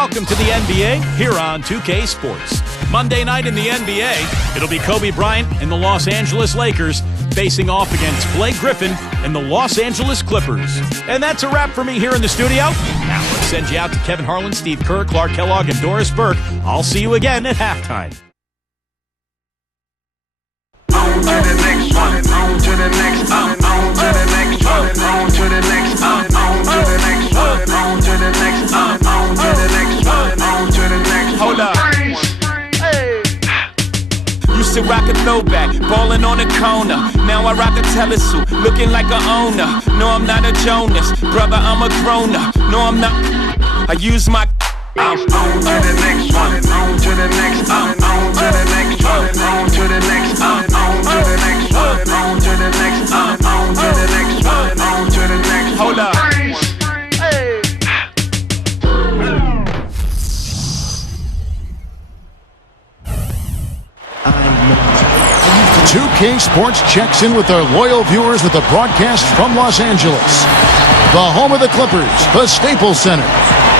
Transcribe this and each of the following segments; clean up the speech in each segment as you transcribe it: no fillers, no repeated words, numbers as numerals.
welcome to the NBA here on 2K Sports. Monday night in the NBA, it'll be Kobe Bryant and the Los Angeles Lakers facing off against Blake Griffin and the Los Angeles Clippers. And that's a wrap for me here in the studio. Now let's send you out to Kevin Harlan, Steve Kerr, Clark Kellogg, and Doris Burke. I'll see you again at halftime. On to the next one, on to the next, on to the next one, on to the next, on to the next one, on to the next, on to the next one, on to the next. Hold up. Used to rock a throwback, ballin' on the corner. Now I rock a telesuit, looking like a owner. No, I'm not a Jonas, brother, I'm a grown-up. No, I'm not. I use my. On to the next one, on to the next, on to the next one, on to the next, on to the next one, on to the next, on to the next one, on to the next. Hold up. 2K Sports checks in with our loyal viewers with the broadcast from Los Angeles, the home of the Clippers, the Staples Center.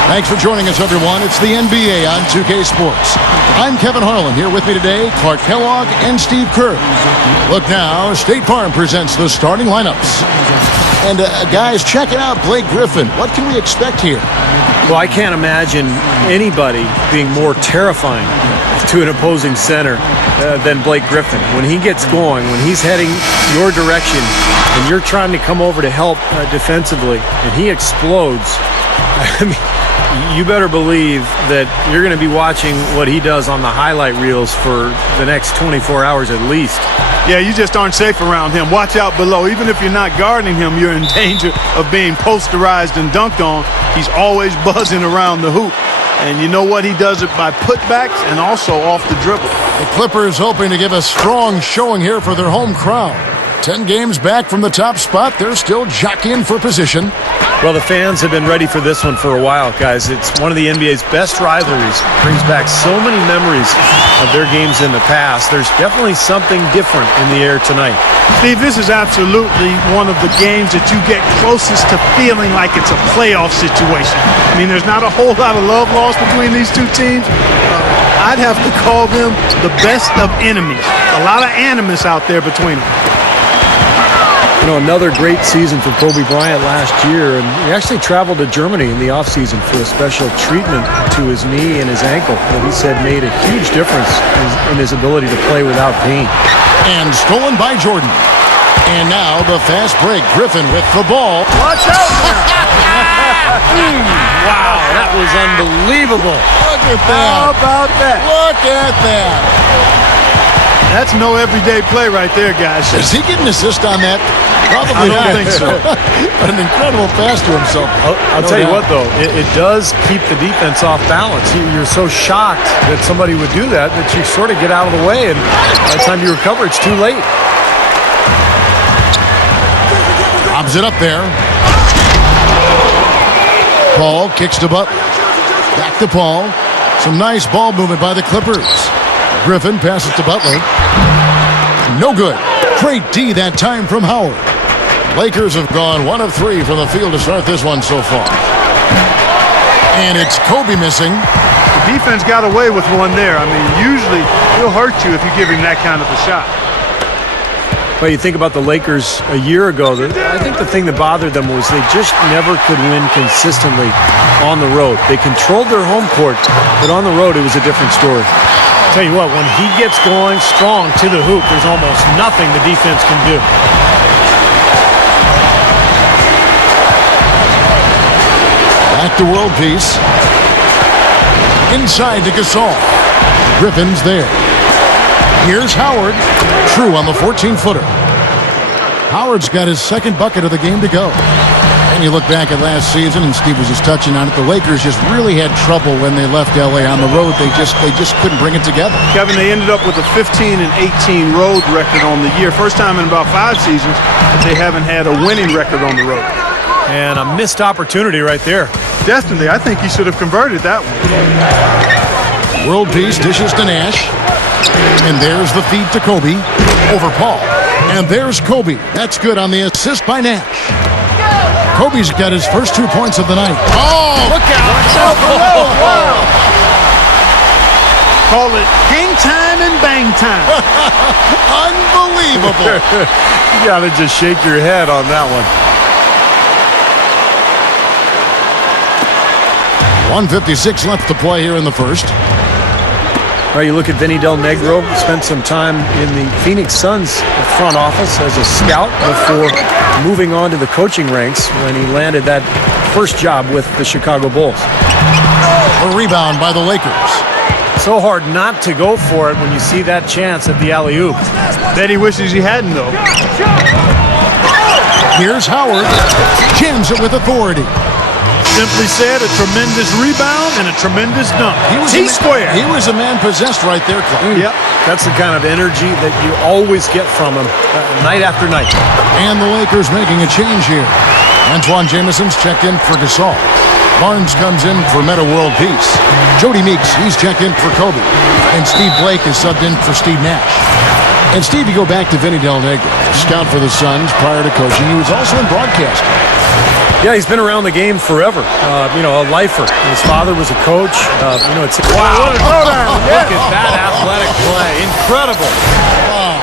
Thanks for joining us, everyone. It's the NBA on 2K Sports. I'm Kevin Harlan. Here with me today, Clark Kellogg and Steve Kerr. Look now, State Farm presents the starting lineups. And guys, check it out, Blake Griffin. What can we expect here? Well, I can't imagine anybody being more terrifying to an opposing center than Blake Griffin. When he gets going, when he's heading your direction, and you're trying to come over to help defensively, and he explodes, I mean, you better believe that you're going to be watching what he does on the highlight reels for the next 24 hours at least. Yeah, you just aren't safe around him. Watch out below. Even if you're not guarding him, you're in danger of being posterized and dunked on. He's always buzzing around the hoop. And you know what? He does it by putbacks and also off the dribble. The Clippers hoping to give a strong showing here for their home crowd. 10 games back from the top spot. They're still jockeying for position. Well, the fans have been ready for this one for a while, guys. It's one of the NBA's best rivalries. Brings back so many memories of their games in the past. There's definitely something different in the air tonight. Steve, this is absolutely one of the games that you get closest to feeling like it's a playoff situation. I mean, there's not a whole lot of love lost between these two teams. I'd have to call them the best of enemies. A lot of animus out there between them. You know, another great season for Kobe Bryant last year, and he actually traveled to Germany in the offseason for a special treatment to his knee and his ankle that he said made a huge difference in his ability to play without pain. And stolen by Jordan. And now the fast break. Griffin with the ball. Watch out! Wow, that was unbelievable. Look at that. How about that? Look at that. That's no everyday play right there, guys. Is he getting an assist on that? Probably I don't not. think so. But an incredible pass to himself. I'll tell you what, though, it does keep the defense off balance. You're so shocked that somebody would do that you sort of get out of the way, and by the time you recover, it's too late. Lobs it up there. Paul kicks to Butler. Back to Paul. Some nice ball movement by the Clippers. Griffin passes to Butler. No good. Great D that time from Howard. Lakers have gone 1 of 3 from the field to start this one so far. And it's Kobe missing. The defense got away with one there. I mean, usually he'll hurt you if you give him that kind of a shot. Well, you think about the Lakers a year ago, I think the thing that bothered them was they just never could win consistently on the road. They controlled their home court, but on the road it was a different story. I'll tell you what, when he gets going strong to the hoop, there's almost nothing the defense can do. Back to world peace. Inside to Gasol. Griffin's there. Here's Howard. True on the 14-footer. Howard's got his second bucket of the game to go. And you look back at last season, and Steve was just touching on it, the Lakers just really had trouble when they left L.A. on the road. They just couldn't bring it together. Kevin, they ended up with a 15-18 road record on the year. First time in about 5 seasons that they haven't had a winning record on the road. And a missed opportunity right there. Definitely. I think he should have converted that one. World peace dishes to Nash. And there's the feed to Kobe. Over Paul. And there's Kobe. That's good on the assist by Nash. Kobe's got his first 2 points of the night. Oh, look out. Wow. Call it hang time and bang time. Unbelievable. You got to just shake your head on that one. 1:56 left to play here in the first. Well, you look at Vinny Del Negro, spent some time in the Phoenix Suns front office as a scout before moving on to the coaching ranks when he landed that first job with the Chicago Bulls. A rebound by the Lakers. So hard not to go for it when you see that chance at the alley-oop. Bet he wishes he hadn't, though. Here's Howard. Jams it with authority. Simply said, a tremendous rebound and a tremendous dunk. T-square. He was a man possessed right there, Clark. Yep. That's the kind of energy that you always get from him night after night. And the Lakers making a change here. Antoine Jameson's checked in for Gasol. Barnes comes in for Meta World Peace. Jody Meeks, he's checked in for Kobe. And Steve Blake is subbed in for Steve Nash. And Steve, you go back to Vinny Del Negro, scout for the Suns prior to coaching. He was also in broadcasting. Yeah, he's been around the game forever. A lifer. His father was a coach. It's wow. What a throwdown. Look at that athletic play. Incredible. Wow.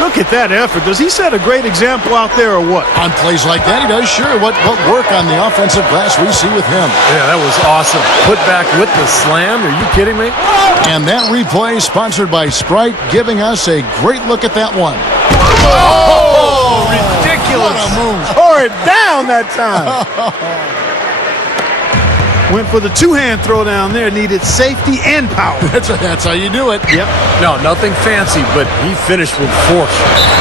Look at that effort. Does he set a great example out there or what? On plays like that, he does, sure. What work on the offensive glass we see with him. Yeah, that was awesome. Put back with the slam. Are you kidding me? And that replay sponsored by Sprite, giving us a great look at that one. Oh, ridiculous. What a move. Tore it down that time. Went for the two-hand throw down there. Needed safety and power. That's how you do it. Yep. No, nothing fancy, but he finished with force.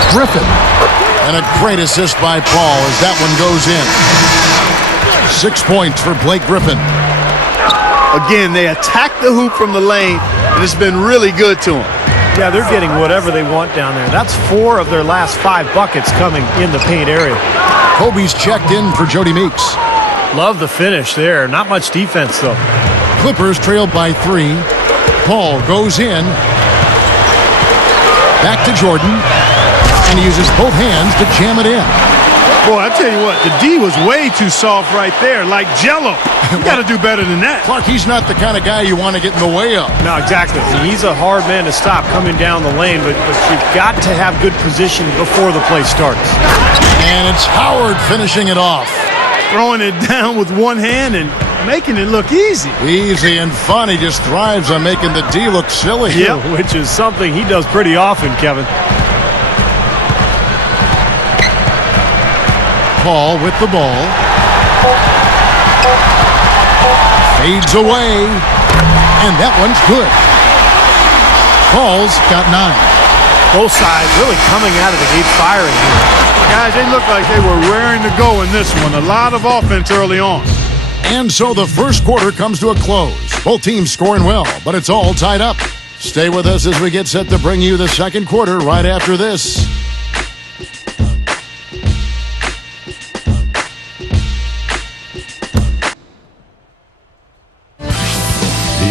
Griffin. And a great assist by Paul as that one goes in. 6 points for Blake Griffin. Again, they attack the hoop from the lane, and it's been really good to them. Yeah, they're getting whatever they want down there. That's 4 of their last 5 buckets coming in the paint area. Kobe's checked in for Jody Meeks. Love the finish there. Not much defense, though. Clippers trailed by 3. Paul goes in. Back to Jordan. And he uses both hands to jam it in. Boy, I tell you what, the D was way too soft right there, like Jell-O. You got to do better than that. Clark, he's not the kind of guy you want to get in the way of. No, exactly. He's a hard man to stop coming down the lane, but you've got to have good position before the play starts. And it's Howard finishing it off. Throwing it down with one hand and making it look easy. Easy and fun. He just thrives on making the D look silly. Yep, which is something he does pretty often, Kevin. Paul with the ball. Fades away. And that one's good. Paul's got 9. Both sides really coming out of the gate firing here. Guys, they look like they were raring to go in this one. A lot of offense early on. And so the first quarter comes to a close. Both teams scoring well, but it's all tied up. Stay with us as we get set to bring you the second quarter right after this. The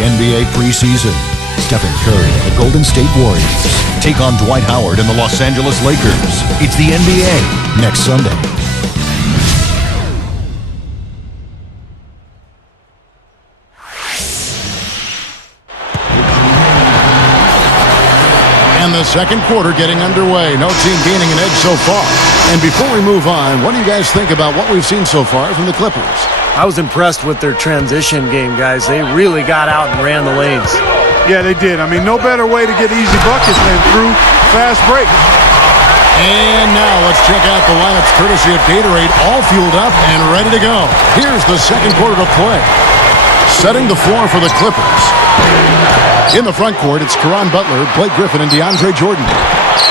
NBA preseason. Stephen Curry and the Golden State Warriors take on Dwight Howard and the Los Angeles Lakers. It's the NBA next Sunday. And the second quarter getting underway. No team gaining an edge so far. And before we move on, what do you guys think about what we've seen so far from the Clippers? I was impressed with their transition game, guys. They really got out and ran the lanes. Yeah, they did. I mean, no better way to get easy buckets than through fast break. And now let's check out the lineups courtesy of Gatorade, all fueled up and ready to go. Here's the second quarter to play. Setting the floor for the Clippers. In the front court, it's Caron Butler, Blake Griffin, and DeAndre Jordan.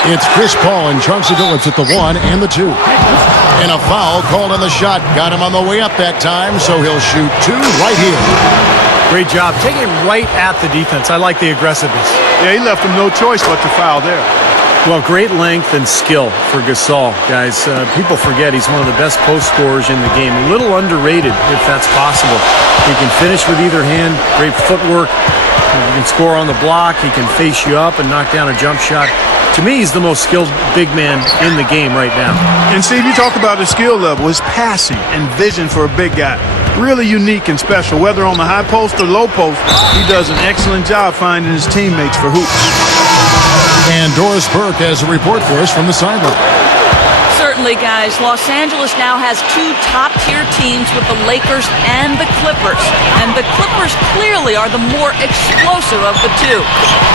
It's Chris Paul and Chauncey Billups at the 1 and the 2. And a foul called on the shot. Got him on the way up that time, so he'll shoot 2 right here. Great job. Taking right at the defense. I like the aggressiveness. Yeah, he left him no choice but to foul there. Well, great length and skill for Gasol, guys. People forget he's one of the best post scorers in the game. A little underrated, if that's possible. He can finish with either hand. Great footwork. He can score on the block. He can face you up and knock down a jump shot. To me, he's the most skilled big man in the game right now. And Steve, you talk about his skill level, his passing and vision for a big guy. Really unique and special. Whether on the high post or low post, he does an excellent job finding his teammates for hoops. And Doris Burke has a report for us from the sideline. Certainly, guys. Los Angeles now has two top-tier teams with the Lakers and the Clippers. And the Clippers clearly are the more explosive of the two.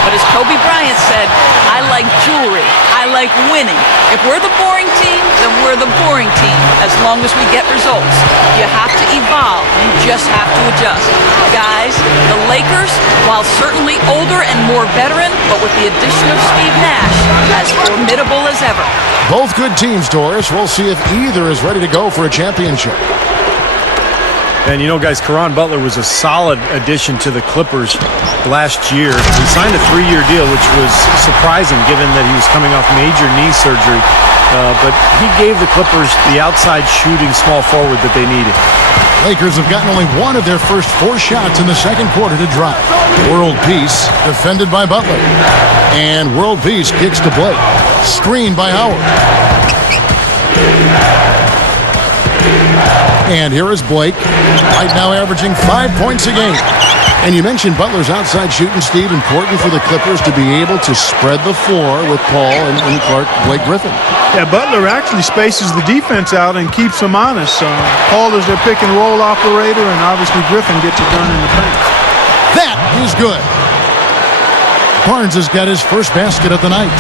But as Kobe Bryant said, I like jewelry. I like winning. If we're the boring team, then we're the boring team, as long as we get results. You have to evolve. You just have to adjust. Guys, the Lakers, while certainly older and more veteran, but with the addition of Steve Nash, as formidable as ever. Both good teams, Doris. We'll see if either is ready to go for a championship. And you know, guys, Caron Butler was a solid addition to the Clippers last year. He signed a 3-year deal, which was surprising given that he was coming off major knee surgery. But he gave the Clippers the outside shooting small forward that they needed. Lakers have gotten only one of their first 4 shots in the second quarter to drop. World Peace defended by Butler. And World Peace kicks to Blake. Screen by Howard. And here is Blake, right now averaging 5 points a game. And you mentioned Butler's outside shooting, Steve, important for the Clippers to be able to spread the floor with Paul and Clark, Blake Griffin. Yeah, Butler actually spaces the defense out and keeps them honest. Paul is their pick and roll operator, and obviously Griffin gets it done in the paint. That is good. Barnes has got his first basket of the night.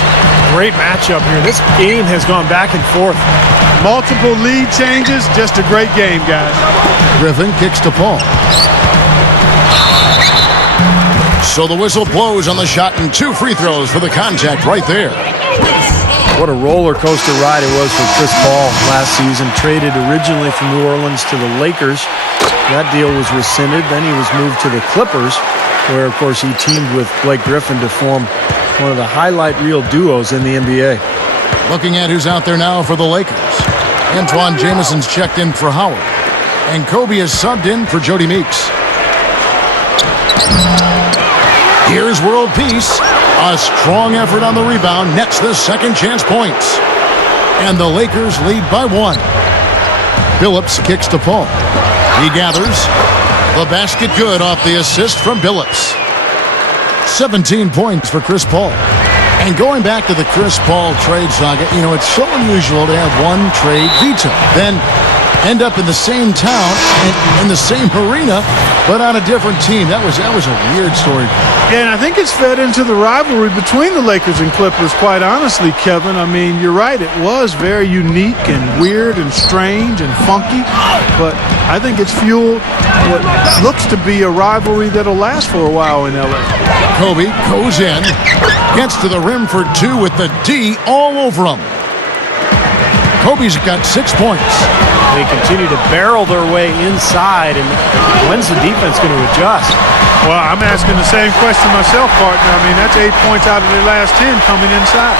Great matchup here. This game has gone back and forth. Multiple lead changes, just a great game, guys. Griffin kicks to Paul. So the whistle blows on the shot and 2 free throws for the contact right there. What a roller coaster ride it was for Chris Paul last season. Traded originally from New Orleans to the Lakers. That deal was rescinded. Then he was moved to the Clippers, where, of course, he teamed with Blake Griffin to form one of the highlight reel duos in the NBA. Looking at who's out there now for the Lakers. Antoine Jameson's checked in for Howard. And Kobe is subbed in for Jody Meeks. Here's World Peace. A strong effort on the rebound nets the second chance points. And the Lakers lead by 1. Billups kicks to Paul. He gathers. The basket good off the assist from Billups. 17 points for Chris Paul. And going back to the Chris Paul trade saga, you know, it's so unusual to have one trade veto. Then end up in the same town and in the same arena, but on a different team. That was a weird story. Yeah, and I think it's fed into the rivalry between the Lakers and Clippers, quite honestly, Kevin. I mean, you're right. It was very unique and weird and strange and funky, but I think it's fueled what looks to be a rivalry that'll last for a while in L.A. Kobe goes in, gets to the rim for 2 with the D all over him. Kobe's got 6 points. They continue to barrel their way inside, and when's the defense going to adjust? Well, I'm asking the same question myself, partner. I mean, that's 8 points out of their last 10 coming inside.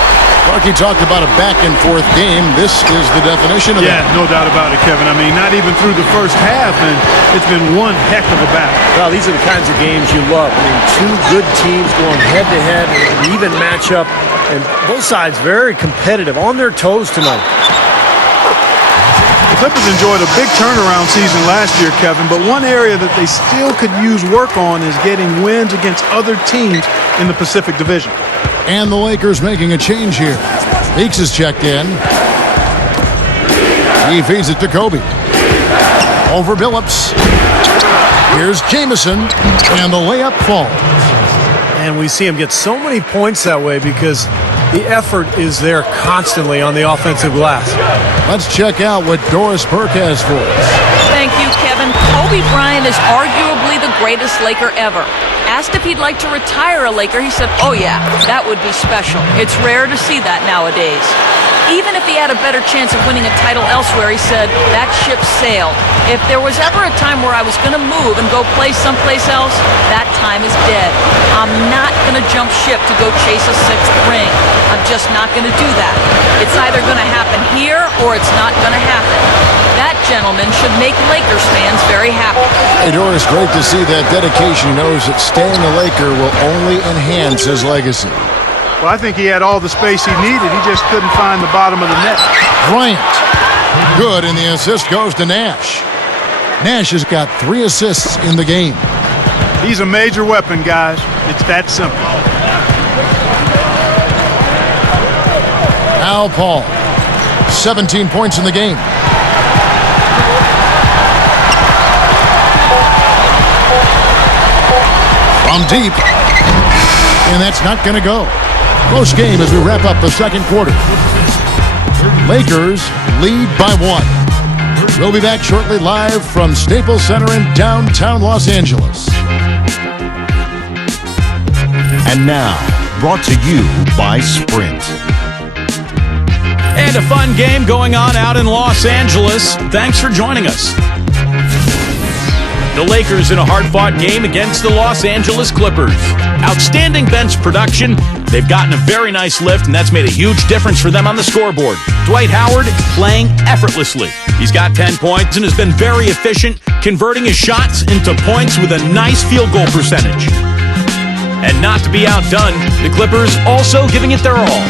Clarky talked about a back-and-forth game. This is the definition of that. Yeah, no doubt about it, Kevin. I mean, not even through the first half, and it's been one heck of a battle. Well, these are the kinds of games you love. I mean, 2 good teams going head-to-head, an even matchup, and both sides very competitive, on their toes tonight. The Clippers enjoyed a big turnaround season last year, Kevin, but one area that they still could use work on is getting wins against other teams in the Pacific Division. And the Lakers making a change here. Meeks is checked in. He feeds it to Kobe. Over Billups. Here's Jameson, and the layup falls. And we see him get so many points that way because the effort is there constantly on the offensive glass. Let's check out what Doris Burke has for us. Thank you, Kevin. Kobe Bryant is arguably the greatest Laker ever. Asked if he'd like to retire a Laker, he said, oh yeah, that would be special. It's rare to see that nowadays. Even if he had a better chance of winning a title elsewhere, he said, that ship sailed. If there was ever a time where I was going to move and go play someplace else, that time is dead. I'm not going to jump ship to go chase a 6th ring. I'm just not going to do that. It's either going to happen here or it's not going to happen. That gentleman should make Lakers fans very happy. Hey, Doris, great to see that dedication. He knows that staying a Laker will only enhance his legacy. Well, I think he had all the space he needed. He just couldn't find the bottom of the net. Bryant. Good, and the assist goes to Nash. Nash has got 3 assists in the game. He's a major weapon, guys. It's that simple. Now Paul. 17 points in the game. From deep. And that's not going to go. Close game as we wrap up the second quarter. Lakers lead by 1. We'll be back shortly live from Staples Center in downtown Los Angeles. And now, brought to you by Sprint. And a fun game going on out in Los Angeles. Thanks for joining us. The Lakers in a hard-fought game against the Los Angeles Clippers. Outstanding bench production. They've gotten a very nice lift, and that's made a huge difference for them on the scoreboard. Dwight Howard playing effortlessly. He's got 10 points and has been very efficient, converting his shots into points with a nice field goal percentage. And not to be outdone, the Clippers also giving it their all.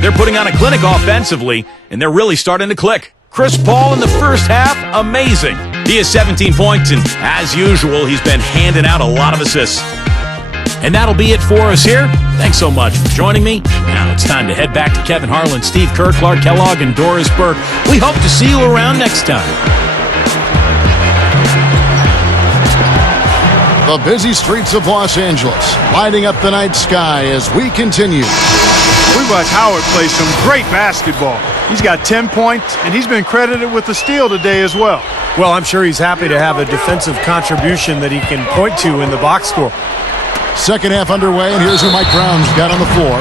They're putting on a clinic offensively, and they're really starting to click. Chris Paul in the first half, amazing. He has 17 points, and as usual, he's been handing out a lot of assists. And that'll be it for us here. Thanks so much for joining me. Now it's time to head back to Kevin Harlan, Steve Kerr, Clark Kellogg, and Doris Burke. We hope to see you around next time. The busy streets of Los Angeles, lighting up the night sky as we continue. We watched Howard play some great basketball. He's got 10 points, and he's been credited with a steal today as well. Well, I'm sure he's happy to have a defensive contribution that he can point to in the box score. Second half underway, and here's who Mike Brown's got on the floor.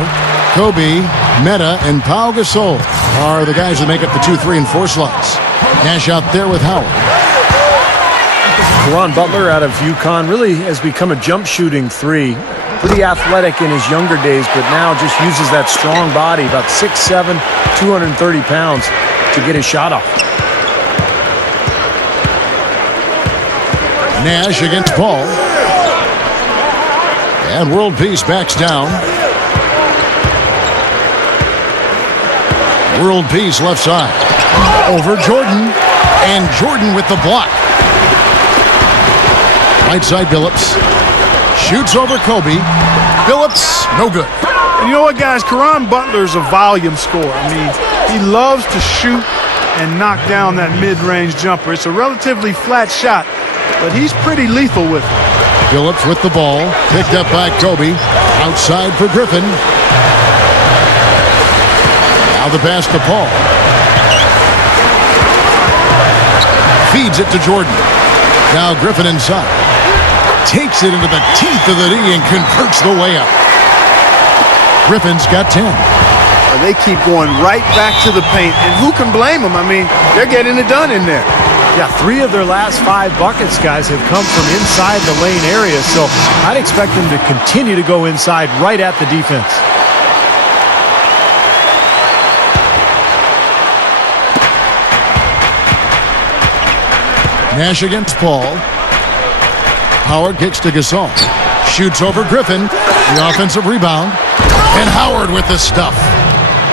Kobe, Meta, and Pau Gasol are the guys that make up the 2, 3, and 4 slots. Nash out there with Howard. Caron Butler out of UConn really has become a jump shooting 3. Pretty athletic in his younger days, but now just uses that strong body, about 6'7", 230 pounds, to get his shot off. Nash against Paul. And World Peace backs down. World Peace left side. Over Jordan. And Jordan with the block. Right side Billups. Shoots over Kobe. Billups, no good. And you know what, guys? Caron Butler's a volume scorer. I mean, he loves to shoot and knock down that mid-range jumper. It's a relatively flat shot, but he's pretty lethal with it. Billups with the ball. Picked up by Kobe. Outside for Griffin. Now the pass to Paul. Feeds it to Jordan. Now Griffin inside. Takes it into the teeth of the D and converts the layup. Griffin's got 10. They keep going right back to the paint, and who can blame them? I mean, they're getting it done in there. Yeah, 3 of their last 5 buckets, guys, have come from inside the lane area, so I'd expect them to continue to go inside right at the defense. Nash against Paul. Howard kicks to Gasol. Shoots over Griffin. The offensive rebound. And Howard with the stuff.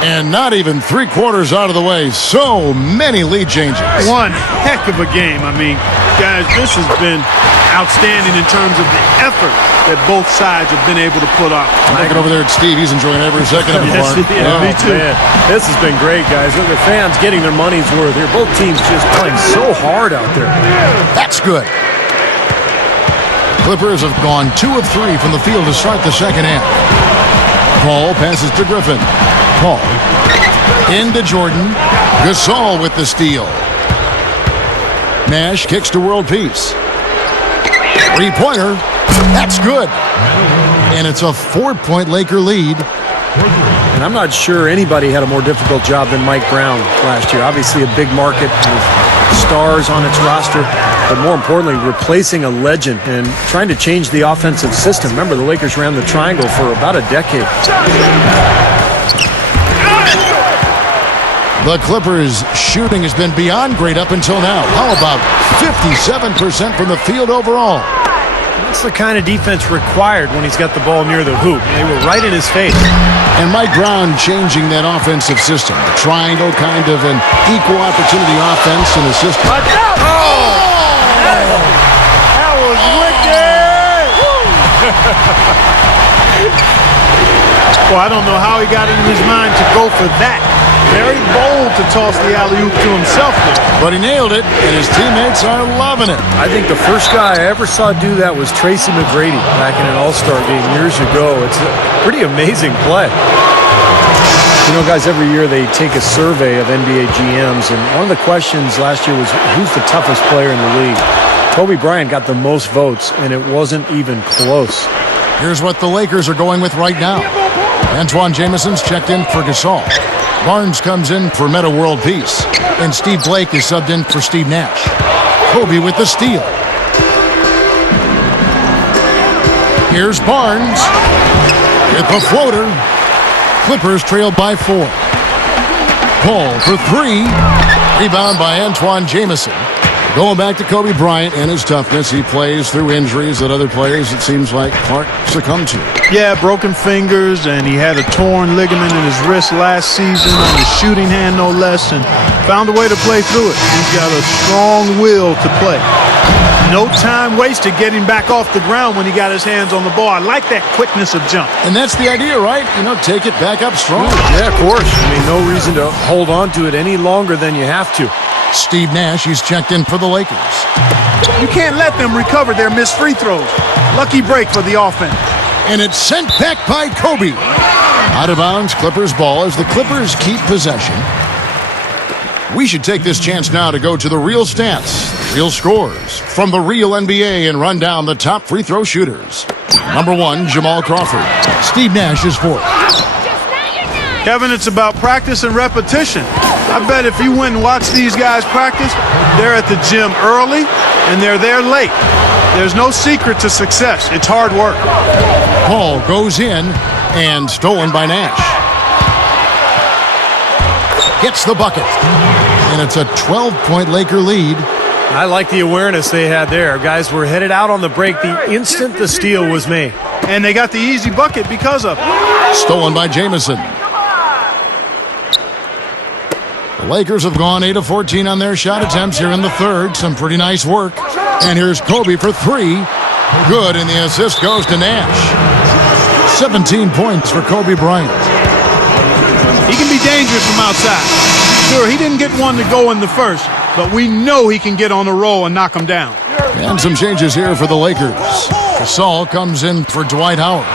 And not even 3/4 out of the way. So many lead changes. One heck of a game. I mean, guys, this has been outstanding in terms of the effort that both sides have been able to put on. Looking over there at Steve. He's enjoying every second of it, Mark. Me too. Man, this has been great, guys. The fans getting their money's worth here. Both teams just playing so hard out there. That's good. Clippers have gone 2 of 3 from the field to start the second half. Paul passes to Griffin. Paul into Jordan. Gasol with the steal. Nash kicks to World Peace. 3-pointer. That's good. And it's a 4-point Laker lead. And I'm not sure anybody had a more difficult job than Mike Brown last year. Obviously a big market with stars on its roster, but more importantly, replacing a legend and trying to change the offensive system. Remember, the Lakers ran the triangle for about a decade. The Clippers' shooting has been beyond great up until now. How about 57% from the field overall? That's the kind of defense required when he's got the ball near the hoop. They were right in his face. And Mike Brown changing that offensive system. The triangle, kind of an equal opportunity offense and a system. That was wicked! Well, I don't know how he got it in his mind to go for that. Very bold to toss the alley-oop to himself there. But he nailed it, and his teammates are loving it. I think the first guy I ever saw do that was Tracy McGrady back in an All-Star game years ago. It's a pretty amazing play. You know, guys, every year they take a survey of NBA GMs, and one of the questions last year was, who's the toughest player in the league? Kobe Bryant got the most votes, and it wasn't even close. Here's what the Lakers are going with right now. Antoine Jameson's checked in for Gasol. Barnes comes in for Metta World Peace. And Steve Blake is subbed in for Steve Nash. Kobe with the steal. Here's Barnes with the floater. Clippers trailed by 4. Paul for 3. Rebound by Antoine Jameson. Going back to Kobe Bryant and his toughness, he plays through injuries that other players, it seems like, Clark succumbed to. Yeah, broken fingers, and he had a torn ligament in his wrist last season on his shooting hand, no less, and found a way to play through it. He's got a strong will to play. No time wasted getting back off the ground when he got his hands on the ball. I like that quickness of jump. And that's the idea, right? You know, take it back up strong. Yeah, of course. I mean, no reason to hold on to it any longer than you have to. Steve Nash, he's checked in for the Lakers. You can't let them recover their missed free throws. Lucky break for the offense. And it's sent back by Kobe. Out of bounds, Clippers ball as the Clippers keep possession. We should take this chance now to go to the real stats, real scores from the real NBA and run down the top free throw shooters. Number 1, Jamal Crawford. Steve Nash is 4th. Kevin, it's about practice and repetition. I bet if you went and watched these guys practice, they're at the gym early and they're there late. There's no secret to success. It's hard work. Paul goes in and stolen by Nash. Gets the bucket. And it's a 12-point Laker lead. I like the awareness they had there. Guys were headed out on the break the instant the steal was made. And they got the easy bucket because of it. Stolen by Jamison. The Lakers have gone 8 of 14 on their shot attempts here in the third. Some pretty nice work. And here's Kobe for 3. Good, and the assist goes to Nash. 17 points for Kobe Bryant. He can be dangerous from outside. Sure, he didn't get one to go in the first, but we know he can get on a roll and knock him down. And some changes here for the Lakers. Gasol comes in for Dwight Howard.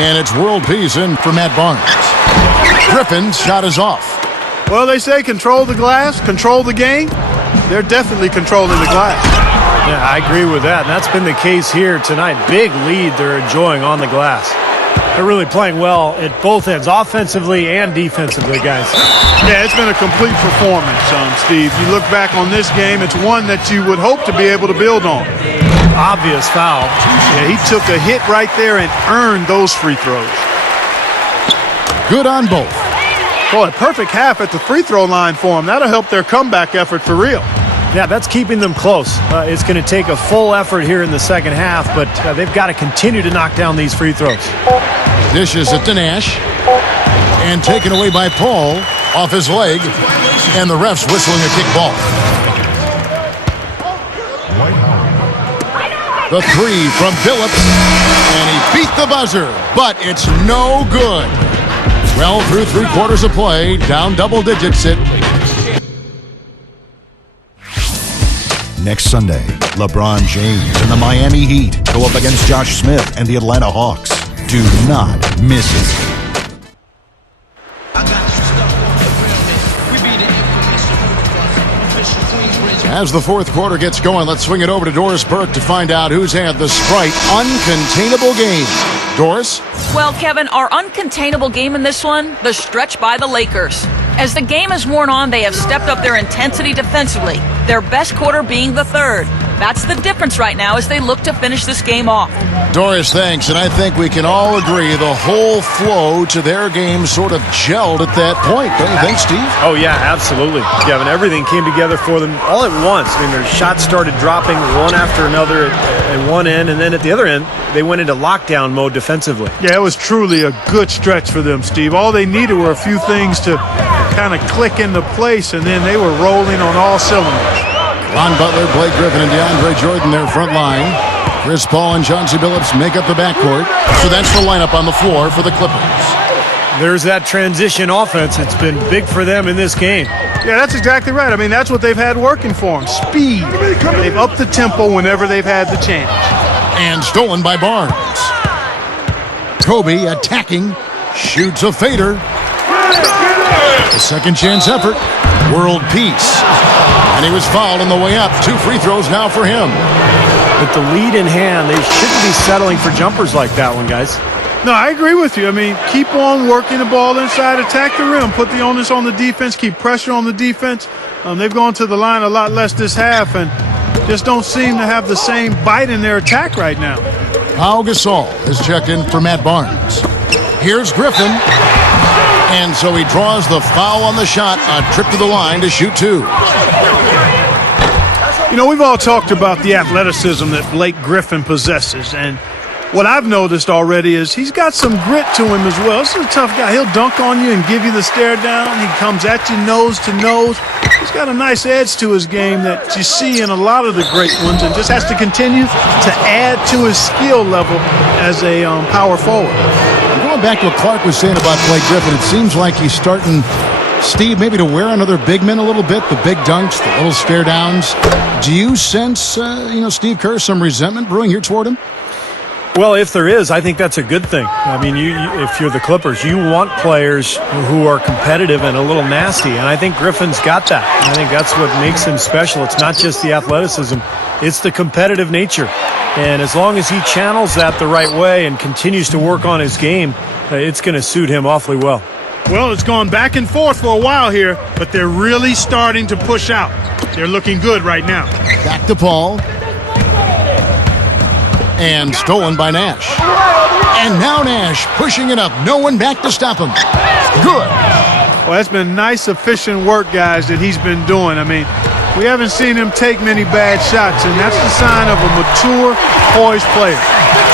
And it's World Peace in for Matt Barnes. Griffin's shot is off. Well, they say control the glass, control the game. They're definitely controlling the glass. Yeah, I agree with that. And that's been the case here tonight. Big lead they're enjoying on the glass. They're really playing well at both ends, offensively and defensively, guys. Yeah, it's been a complete performance, Steve. You look back on this game, it's one that you would hope to be able to build on. Obvious foul. Yeah, he took a hit right there and earned those free throws. Good on both. Boy, a perfect half at the free throw line for them. That'll help their comeback effort for real. Yeah, that's keeping them close. It's going to take a full effort here in the second half, but they've got to continue to knock down these free throws. Dishes it to Nash. And taken away by Paul off his leg. And the ref's whistling a kick ball. The 3 from Phillips. And he beat the buzzer, but it's no good. Well, through 3/4 of play, down double digits it. Next Sunday, LeBron James and the Miami Heat go up against Josh Smith and the Atlanta Hawks. Do not miss it. As the 4th quarter gets going, let's swing it over to Doris Burke to find out who's had the Sprite uncontainable game. Doris? Well, Kevin, our uncontainable game in this one, the stretch by the Lakers. As the game has worn on, they have stepped up their intensity defensively, their best quarter being the third. That's the difference right now as they look to finish this game off. Doris, thanks. And I think we can all agree the whole flow to their game sort of gelled at that point. Don't you think, Steve? Oh, yeah, absolutely, Kevin. Everything came together for them all at once. I mean, their shots started dropping one after another at one end, and then at the other end, they went into lockdown mode defensively. Yeah, it was truly a good stretch for them, Steve. All they needed were a few things to kind of click into place, and then they were rolling on all cylinders. Ron Butler, Blake Griffin, and DeAndre Jordan, their front line. Chris Paul and Chauncey Billups make up the backcourt. So that's the lineup on the floor for the Clippers. There's that transition offense. It's been big for them in this game. Yeah, that's exactly right. I mean, that's what they've had working for them. Speed. They've upped the tempo whenever they've had the chance. And stolen by Barnes. Kobe attacking, shoots a fader. A second chance effort. World peace. And he was fouled on the way up. 2 free throws now for him. With the lead in hand, they shouldn't be settling for jumpers like that one, guys. No, I agree with you. I mean, keep on working the ball inside, attack the rim, put the onus on the defense, keep pressure on the defense. They've gone to the line a lot less this half and just don't seem to have the same bite in their attack right now. Pau Gasol has checked in for Matt Barnes. Here's Griffin. And so he draws the foul on the shot, a trip to the line to shoot 2. You know, we've all talked about the athleticism that Blake Griffin possesses, and what I've noticed already is he's got some grit to him as well. This is a tough guy. He'll dunk on you and give you the stare down. He comes at you nose to nose. He's got a nice edge to his game that you see in a lot of the great ones, and just has to continue to add to his skill level as a power forward. Going back to what Clark was saying about Blake Griffin, it seems like he's starting, Steve, maybe to wear on other big men a little bit, the big dunks, the little stare downs. Do you sense, Steve Kerr, some resentment brewing here toward him? Well, if there is, I think that's a good thing. I mean, if you're the Clippers, you want players who are competitive and a little nasty, and I think Griffin's got that. I think that's what makes him special. It's not just the athleticism, it's the competitive nature. And as long as he channels that the right way and continues to work on his game, it's going to suit him awfully well. Well, it's gone back and forth for a while here, but they're really starting to push out. They're looking good right now. Back to Paul. And stolen by Nash. And now Nash pushing it up. No one back to stop him. Good. Well, that's been nice, efficient work, guys, that he's been doing. I mean, we haven't seen him take many bad shots, and that's the sign of a mature, poised player.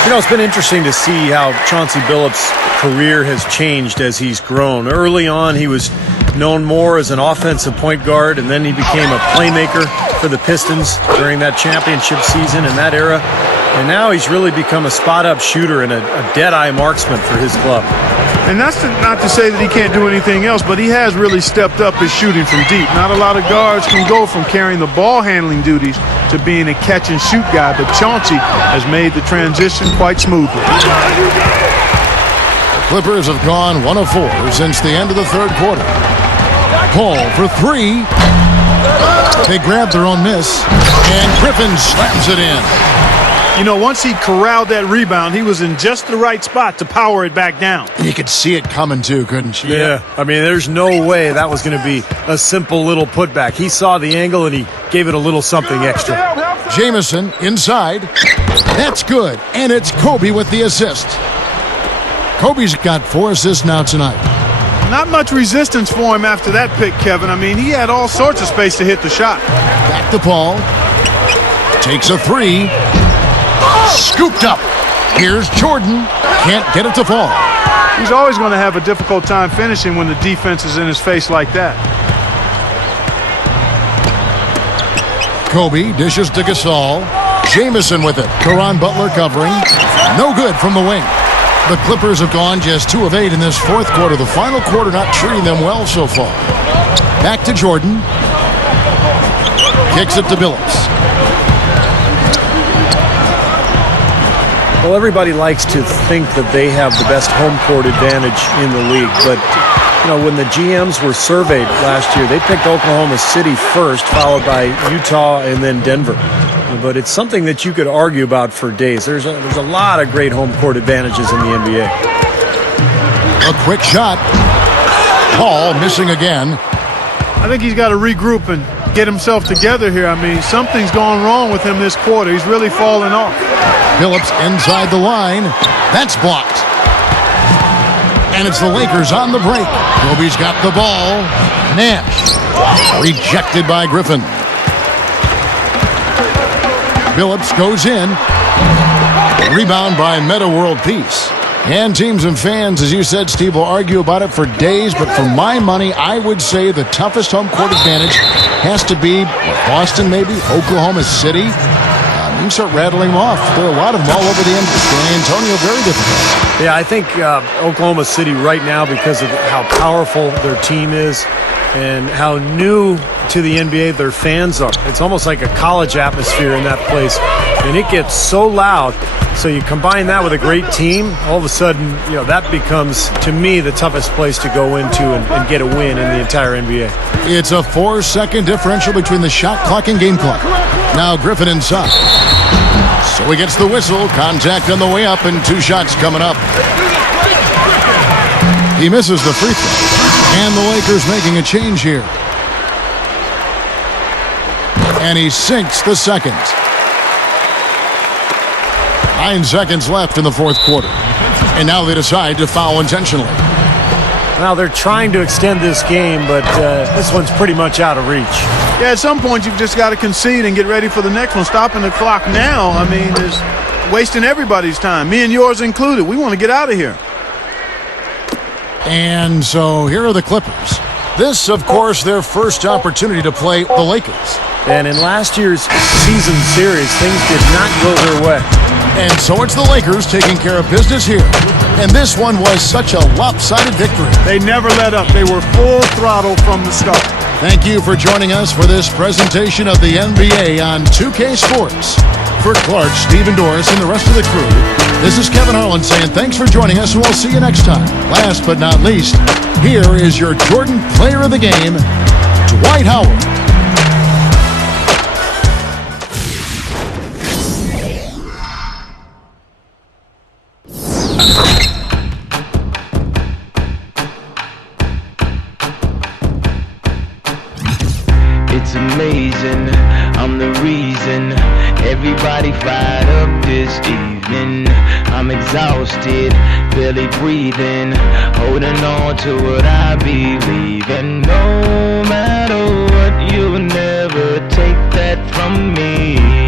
You know, it's been interesting to see how Chauncey Billups' career has changed as he's grown. Early on, he was known more as an offensive point guard, and then he became a playmaker for the Pistons during that championship season in that era. And now he's really become a spot-up shooter and a dead-eye marksman for his club. And that's not to say that he can't do anything else, but he has really stepped up his shooting from deep. Not a lot of guards can go from carrying the ball-handling duties to being a catch-and-shoot guy, but Chauncey has made the transition quite smoothly. The Clippers have gone 1 of 4 since the end of the third quarter. Paul for 3. They grab their own miss, and Griffin slams it in. You know, once he corralled that rebound, he was in just the right spot to power it back down. You could see it coming too, couldn't you? Yeah, I mean, there's no way that was going to be a simple little putback. He saw the angle and he gave it a little something extra. Jamison inside. That's good. And it's Kobe with the assist. Kobe's got 4 assists now tonight. Not much resistance for him after that pick, Kevin. I mean, he had all sorts of space to hit the shot. Back to Paul. Takes a 3. Scooped up. Here's Jordan. Can't get it to fall. He's always going to have a difficult time finishing when the defense is in his face like that. Kobe dishes to Gasol. Jamison with it. Caron Butler covering. No good from the wing. The Clippers have gone just 2 of 8 in this fourth quarter. The final quarter not treating them well so far. Back to Jordan. Kicks it to Billups. Well, everybody likes to think that they have the best home court advantage in the league, but when the GMs were surveyed last year, they picked Oklahoma City first, followed by Utah and then Denver. But it's something that you could argue about for days. There's a lot of great home court advantages in the NBA. A quick shot. Paul missing again. I think he's got to regroup and get himself together here. I mean, something's gone wrong with him this quarter. He's really fallen off. Phillips inside the line. That's blocked. And it's the Lakers on the break. Kobe's got the ball. Nash. Rejected by Griffin. Phillips goes in. Rebound by Meta World Peace. And teams and fans, as you said, Steve, will argue about it for days, but for my money, I would say the toughest home court advantage has to be Boston, maybe, Oklahoma City. You can start rattling them off. There are a lot of them all over the San Antonio, very difficult. Yeah, I think Oklahoma City right now, because of how powerful their team is and how new to the NBA their fans are. It's almost like a college atmosphere in that place, and it gets so loud. So you combine that with a great team, all of a sudden, that becomes, to me, the toughest place to go into and get a win in the entire NBA. It's a 4-second differential between the shot clock and game clock. Now Griffin inside. So he gets the whistle, contact on the way up, and 2 shots coming up. He misses the free throw, and the Lakers making a change here. And he sinks the second. 9 seconds left in the fourth quarter. And now they decide to foul intentionally. Well, they're trying to extend this game, but this one's pretty much out of reach. Yeah, at some point you've just got to concede and get ready for the next one. Stopping the clock now, I mean, is wasting everybody's time, me and yours included. We want to get out of here. And so here are the Clippers. This, of course, their first opportunity to play the Lakers. And in last year's season series, things did not go their way. And so it's the Lakers taking care of business here. And this one was such a lopsided victory. They never let up. They were full throttle from the start. Thank you for joining us for this presentation of the NBA on 2K Sports. For Clark, Stephen Doris, and the rest of the crew, this is Kevin Harlan saying thanks for joining us, and we'll see you next time. Last but not least, here is your Jordan Player of the Game, Dwight Howard. It's amazing, I'm the reason everybody fired up this evening. I'm exhausted, barely breathing, holding on to what I believe in. No matter what, you'll never take that from me.